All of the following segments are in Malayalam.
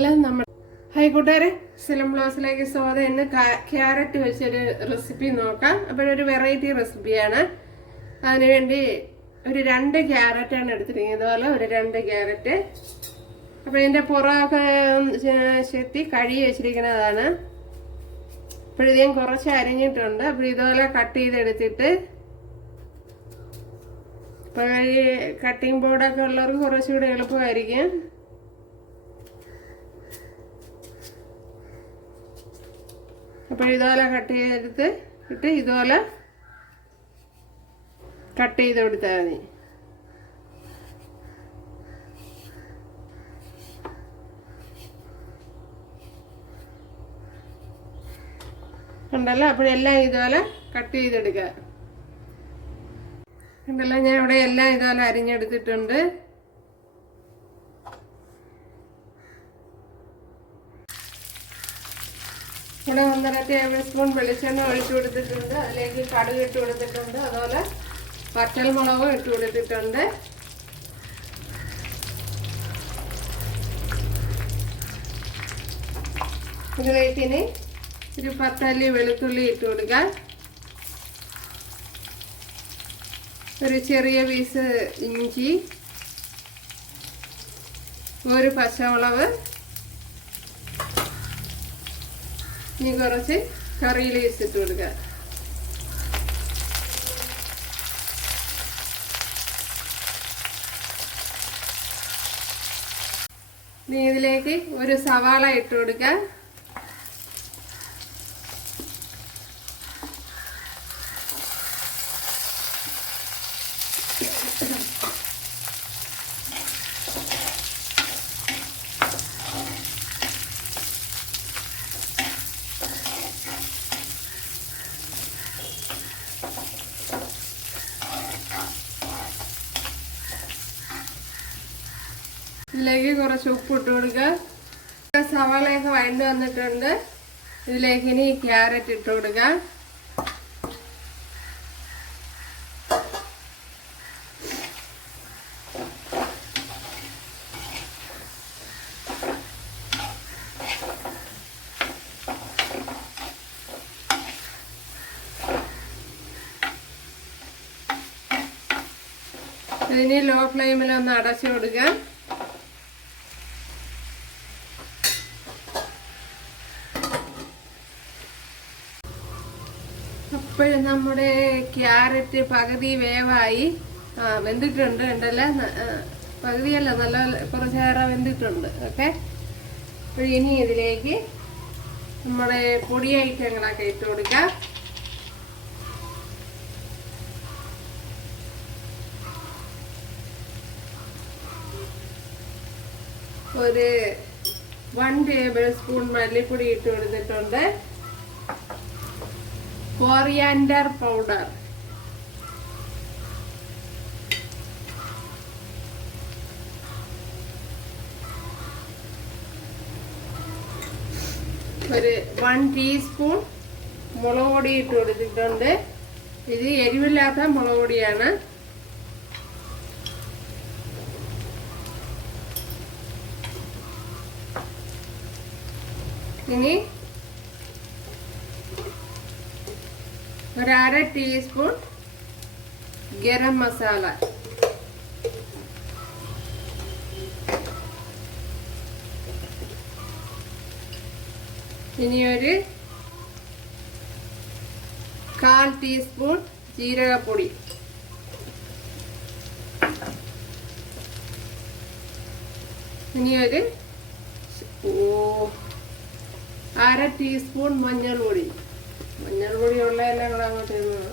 ഹായ് കൂട്ടുകാരെ, സിലം ബ്ലോസിലേക്ക് സ്വാഗതം. ഇന്ന് ക്യാരറ്റ് വെച്ചൊരു റെസിപ്പി നോക്കാം. അപ്പോഴൊരു വെറൈറ്റി റെസിപ്പിയാണ്. അതിനുവേണ്ടി ഒരു 2 ക്യാരറ്റാണ് എടുത്തിരിക്കുന്നത്. ഇതുപോലെ ഒരു 2 ക്യാരറ്റ്. അപ്പോൾ ഇതിൻ്റെ പുറമൊക്കെ ചെത്തി കഴുകി വെച്ചിരിക്കുന്നതാണ്. അപ്പോഴിതേം കുറച്ച് അരിഞ്ഞിട്ടുണ്ട്. അപ്പോൾ ഇതുപോലെ കട്ട് ചെയ്തെടുത്തിട്ട്, ഇപ്പോൾ ഈ കട്ടിംഗ് ബോർഡൊക്കെ ഉള്ളവർക്ക് കുറച്ചുകൂടി എളുപ്പമായിരിക്കും. അപ്പോൾ ഇതുപോലെ കട്ട് ചെയ്തെടുത്ത് ഇതുപോലെ കട്ട് ചെയ്ത് കൊടുത്താൽ മതി. ഉണ്ടല്ലോ, അപ്പോഴെല്ലാം ഇതുപോലെ കട്ട് ചെയ്തെടുക്കുക. ഉണ്ടല്ലോ, ഞാൻ ഇവിടെ എല്ലാം ഇതുപോലെ അരിഞ്ഞെടുത്തിട്ടുണ്ട്. ഇവിടെ 1.5 ടേബിൾ സ്പൂൺ വെളിച്ചെണ്ണ ഒഴിച്ചു കൊടുത്തിട്ടുണ്ട്. അതിലേക്ക് കടുക് ഇട്ട് കൊടുത്തിട്ടുണ്ട്. അതുപോലെ വറ്റൽമുളകും ഇട്ട് കൊടുത്തിട്ടുണ്ട്. ഇതിലേക്ക് ഇനി ഒരു 10 അല്ലി വെളുത്തുള്ളി ഇട്ട് കൊടുക്കാം. ഒരു ചെറിയ പീസ് ഇഞ്ചി, ഒരു പച്ചമുളക്, ഇനി കുറച്ച് കറി ലീവ്സ് ഇട്ട് കൊടുക്കുക. ഇനി ഇതിലേക്ക് ഒരു സവാള ഇട്ട് കൊടുക്കുക. ഇതിലേക്ക് കുറച്ച് ഉപ്പ് ഇട്ട് കൊടുക്കുക. സവാളയൊക്കെ വഴണ്ട് വന്നിട്ടുണ്ട്. ഇതിലേക്ക് ഇനി ക്യാരറ്റ് ഇട്ട് കൊടുക്കുക. ഇതിന് ലോ ഫ്ലെയിമിൽ ഒന്ന് അടച്ചു കൊടുക്കുക. അപ്പോഴും നമ്മുടെ ക്യാരറ്റ് പകുതി വേവായി വെന്തിട്ടുണ്ട്. ഉണ്ടല്ലോ, പകുതിയല്ല, നല്ല കുറച്ചേറെ വെന്തിട്ടുണ്ട്. ഓക്കെ, അപ്പോൾ ഇനി ഇതിലേക്ക് നമ്മുടെ പൊടി ഐറ്റങ്ങളൊക്കെ ഇട്ട് കൊടുക്കാം. ഒരു 1 ടേബിൾ സ്പൂൺ മല്ലിപ്പൊടി ഇട്ട് കൊടുത്തിട്ടുണ്ട്. കോറിയാൻഡർ പൗഡർ, ഒരു 1 ടീസ്പൂൺ മുളക് പൊടി ഇട്ട് കൊടുത്തിട്ടുണ്ട്. ഇത് എരിവില്ലാത്ത മുളക് പൊടിയാണ്. ഇനി ഒരു 1/2 ടീസ്പൂൺ ഗരം മസാല, ഇനി ഒരു 1/4 ടീസ്പൂൺ ജീരകപ്പൊടി, ഇനി ഒരു 1/2 ടീസ്പൂൺ മഞ്ഞൾപ്പൊടി. മഞ്ഞൾപ്പൊടി ഉള്ളതെല്ലാം കൂടെ അങ്ങോട്ട് ഇടുന്നു.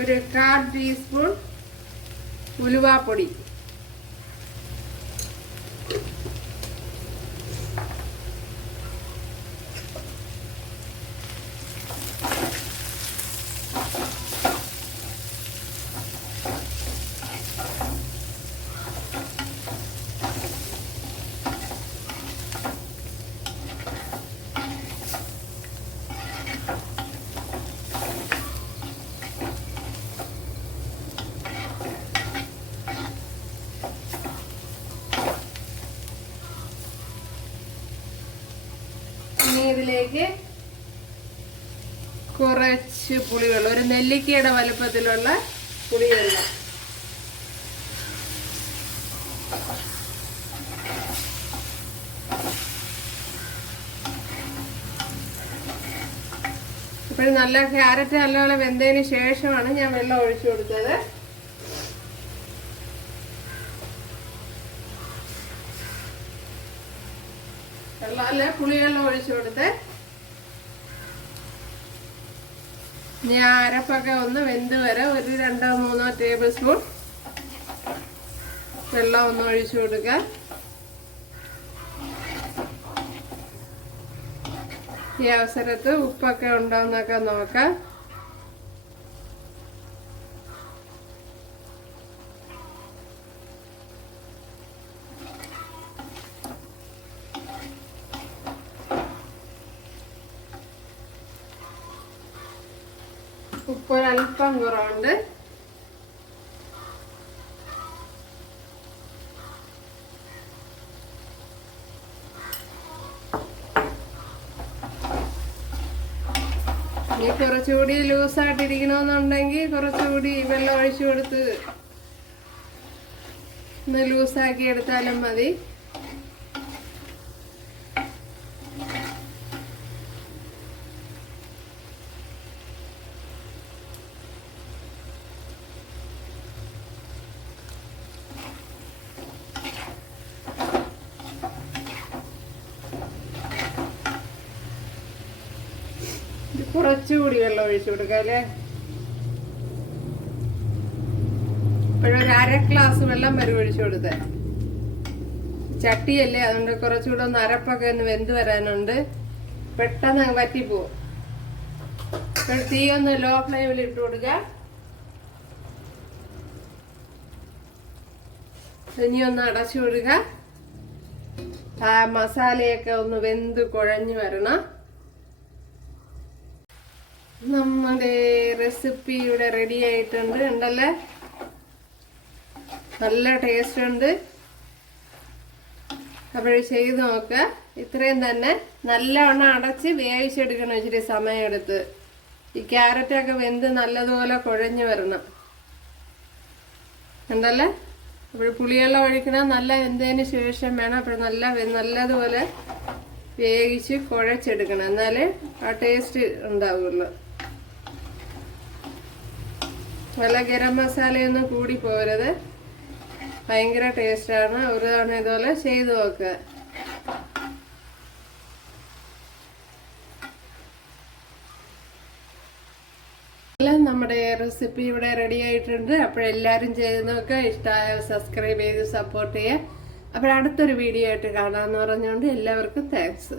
ഒരു 1/4 ടീസ്പൂൺ ഉലുവാപ്പൊടി, ഇനി ഇതിലേക്ക് കുറച്ച് പുളിവെള്ളം, ഒരു നെല്ലിക്കയുടെ വലുപ്പത്തിലുള്ള പുളിവെള്ളം. ഇപ്പോഴും നല്ല ക്യാരറ്റ് നല്ലപോലെ വെന്തതിന് ശേഷമാണ് ഞാൻ വെള്ളം ഒഴിച്ചു കൊടുത്തത്. വെള്ളമല്ല, പുളിവെള്ളം ഒഴിച്ചു കൊടുത്ത് ഞാൻ അരപ്പൊക്കെ ഒന്ന് വെന്ത് വരെ ഒരു 2-3 ടേബിൾ സ്പൂൺ വെള്ളം ഒന്ന് ഒഴിച്ചു കൊടുക്കുക. ഈ അവസരത്ത് ഉപ്പൊക്കെ ഉണ്ടോന്നൊക്കെ നോക്കാം. ഉപ്പ് ഒരല്പം കുറവുണ്ട്. ഇനി കുറച്ചുകൂടി ലൂസായിട്ടിരിക്കണമെന്നുണ്ടെങ്കിൽ കുറച്ചുകൂടി വെള്ളം ഒഴിച്ചു കൊടുത്ത് ഒന്ന് ലൂസാക്കി എടുത്താലും മതി. കുറച്ചുകൂടി വെള്ളം ഒഴിച്ചു കൊടുക്കാം അല്ലേ. ഇപ്പോഴൊരു 1/2 ഗ്ലാസ് വെള്ളം വരെ ഒഴിച്ചു കൊടുത്തേ. ചട്ടിയല്ലേ, അതുകൊണ്ട് കുറച്ചുകൂടെ ഒന്ന് അരപ്പൊക്കെ ഒന്ന് വെന്ത് വരാനുണ്ട്. പെട്ടെന്ന് വറ്റിപ്പോവും. ഇപ്പോൾ തീ ഒന്ന് ലോ ഫ്ലെയിമിൽ ഇട്ട് കൊടുക്കുക. ഇനി ഒന്ന് അടച്ചു കൊടുക്കുക. ആ മസാലയൊക്കെ ഒന്ന് വെന്ത് കുഴഞ്ഞു വരണം. നമ്മുടെ റെസിപ്പി ഇവിടെ റെഡി ആയിട്ടുണ്ട്. ഉണ്ടല്ലേ, നല്ല ടേസ്റ്റ് ഉണ്ട്. അപ്പോൾ ചെയ്ത് നോക്കുക. ഇത്രയും തന്നെ നല്ലവണ്ണം അടച്ച് വേവിച്ചെടുക്കണം. ഇച്ചിരി സമയമെടുത്ത് ഈ ക്യാരറ്റൊക്കെ വെന്ത് നല്ലതുപോലെ കുഴഞ്ഞു വരണം. ഉണ്ടല്ലേ, അപ്പോൾ പുളിവെള്ളം ഒഴിക്കണം. നല്ല വെന്തതിന് ശേഷം വേണം. അപ്പോൾ നല്ലതുപോലെ വേവിച്ച് കുഴച്ചെടുക്കണം. എന്നാലേ ആ ടേസ്റ്റ് ഉണ്ടാവുള്ളൂ. വല്ല ഗരം മസാലയൊന്നും കൂടി പോരുത്. ഭയങ്കര ടേസ്റ്റാണ്. ഒരു തവണ ഇതുപോലെ ചെയ്ത് നോക്കുക. നമ്മുടെ റെസിപ്പി ഇവിടെ റെഡി ആയിട്ടുണ്ട്. അപ്പോഴെല്ലാവരും ചെയ്ത് നോക്കുക. ഇഷ്ടമായ സബ്സ്ക്രൈബ് ചെയ്ത് സപ്പോർട്ട് ചെയ്യുക. അപ്പോൾ അടുത്തൊരു വീഡിയോ ആയിട്ട് കാണാമെന്ന് പറഞ്ഞുകൊണ്ട് എല്ലാവർക്കും താങ്ക്സ്.